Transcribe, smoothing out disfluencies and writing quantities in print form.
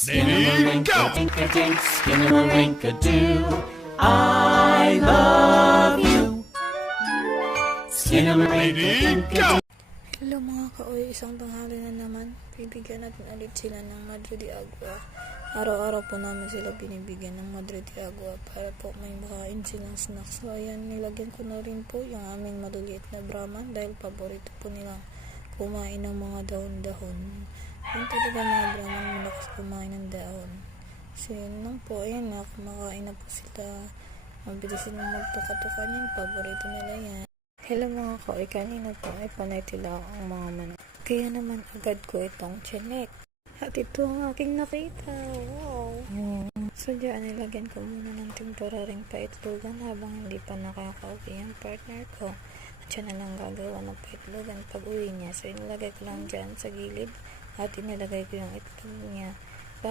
Ready, go! Skinnamarink-a-dink, skinnamarink-a-doo. I love you. Skinnamarink-a-dink-a-doo. Hello mga kaoy, isang tanghali na naman. Bibigyan natin ulit sila ng Madre de Agua. Araw-araw po namin sila binibigyan ng Madre de Agua para po may makain silang snacks. So ayan, nilagyan ko na rin po yung aming maliliit na Brahman dahil paborito po nilang kumain ng mga dahon-dahon. Yung talaga mga Brahman malakas kumain ng dahon. So yun lang po, ayan na, kumakain na po sila. Mabilis silang magtuka-tuka niyan, paborito nila yan. Hello mga kaoy, kanina po ay panay tila ang mga manok. Kaya naman agad ko itong chinek. At ito ang aking nakita. Wow! Sadya, nilagyan ko muna ng temporaring paitlogan habang hindi pa nakaka-uwi ang partner ko. At siya na lang gagawa ng paitlogan pag uwi niya. So inilagay ko lang dyan sa gilid at inilagay ko yung itlog niya.